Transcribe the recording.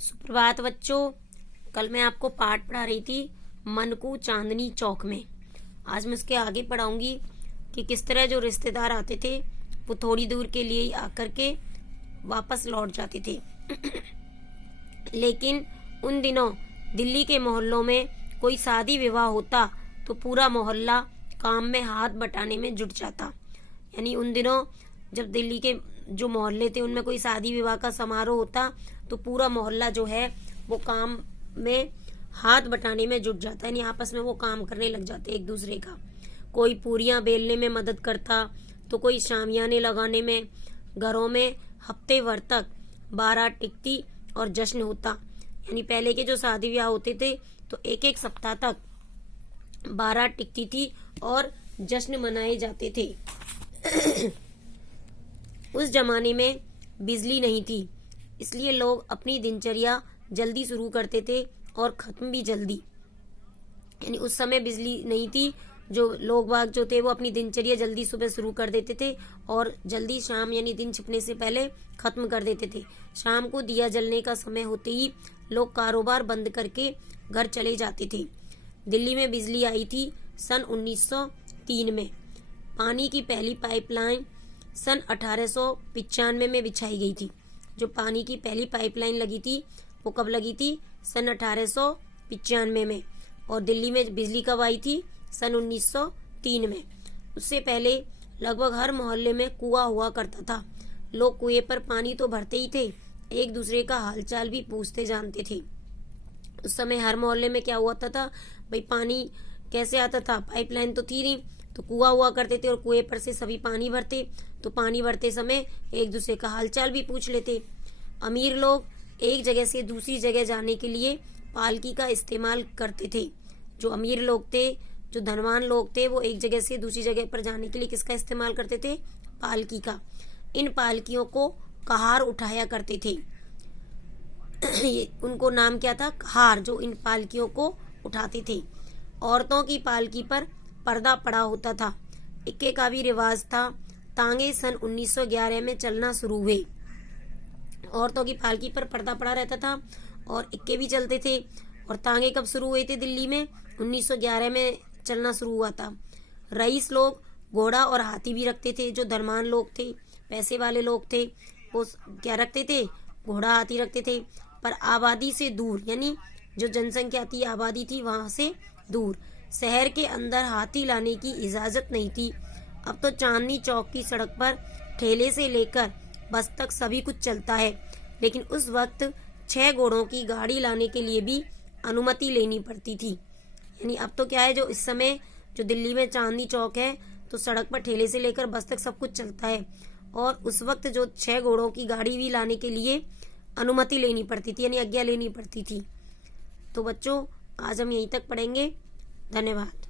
सुप्रभात बच्चों। कल मैं आपको पाठ पढ़ा रही थी मनकू चांदनी चौक में। आज मैं उसके आगे पढ़ाऊंगी कि किस तरह जो रिश्तेदार आते थे वो थोड़ी दूर के लिए ही आकर के वापस लौट जाते थे। लेकिन उन दिनों दिल्ली के मोहल्लों में कोई शादी विवाह होता तो पूरा मोहल्ला काम में हाथ बटाने में जुट जाता। यानी उन दिनों जब दिल्ली के जो मोहल्ले थे उनमें कोई शादी विवाह का समारोह होता तो पूरा मोहल्ला जो है वो काम में हाथ बटाने में जुट जाता। यानी आपस में वो काम करने लग जाते एक दूसरे का। कोई पूरियां बेलने में मदद करता तो कोई शामियाने लगाने में। घरों में हफ्ते भर तक बारात टिकती और जश्न होता। यानी पहले के जो शादी ब्याह होते थे तो एक एक सप्ताह तक बारात टिकती थी और जश्न मनाए जाते थे। उस जमाने में बिजली नहीं थी, इसलिए लोग अपनी दिनचर्या जल्दी शुरू करते थे और खत्म भी जल्दी। यानी उस समय बिजली नहीं थी, जो लोग बाग जो थे वो अपनी दिनचर्या जल्दी सुबह शुरू कर देते थे और जल्दी शाम यानी दिन छिपने से पहले खत्म कर देते थे। शाम को दिया जलने का समय होते ही लोग कारोबार बंद करके घर चले जाते थे। दिल्ली में बिजली आई थी सन 1903 में। पानी की पहली पाइपलाइन सन 1895 में बिछाई गई थी। जो पानी की पहली पाइपलाइन लगी थी वो कब लगी थी? सन 1895 में। और दिल्ली में बिजली कब आई थी? सन 1903 में। उससे पहले लगभग हर मोहल्ले में कुआं हुआ करता था। लोग कुएं पर पानी तो भरते ही थे, एक दूसरे का हालचाल भी पूछते जानते थे। उस समय हर मोहल्ले में क्या हुआ था भाई, पानी कैसे आता था? पाइपलाइन तो थी नहीं, तो कुआं हुआ करते थे और कुएं पर से सभी पानी भरते। तो पानी भरते समय एक दूसरे का हालचाल भी पूछ लेते। अमीर लोग एक जगह से दूसरी जगह जाने के लिए पालकी का इस्तेमाल करते थे। जो अमीर लोग थे, जो धनवान लोग थे, वो एक जगह से दूसरी जगह पर जाने के लिए किसका इस्तेमाल करते थे? पालकी का। इन पालकियों को कहार उठाया करते थे। उनको नाम क्या था? कहार, जो इन पालकियों को उठाते थे। औरतों की पालकी पर पर्दा पड़ा होता था। इक्के का भी रिवाज था। तांगे सन 1911 में चलना शुरू हुए। औरतों की पालकी पर पर्दा पड़ा रहता था और इक्के भी चलते थे। और तांगे कब शुरू हुए थे दिल्ली में? 1911 में चलना शुरू हुआ था। रईस लोग घोड़ा और हाथी भी रखते थे। जो धनवान लोग थे, पैसे वाले लोग थे, वो क्या रखते थे? घोड़ा हाथी रखते थे। पर आबादी से दूर, यानी जो जनसंख्या थी, आबादी थी, वहां से दूर। शहर के अंदर हाथी लाने की इजाजत नहीं थी। अब तो चांदनी चौक की सड़क पर ठेले से लेकर बस तक सभी कुछ चलता है। लेकिन उस वक्त 6 घोड़ों की गाड़ी लाने के लिए भी अनुमति लेनी पड़ती थी। यानी अब तो क्या है, जो इस समय जो दिल्ली में चांदनी चौक है तो सड़क पर ठेले से लेकर बस तक सब कुछ चलता है। और उस वक्त जो 6 घोड़ों की गाड़ी भी लाने के लिए अनुमति लेनी पड़ती थी, यानी आज्ञा लेनी पड़ती थी। तो बच्चों, आज हम यहीं तक पढ़ेंगे। धन्यवाद।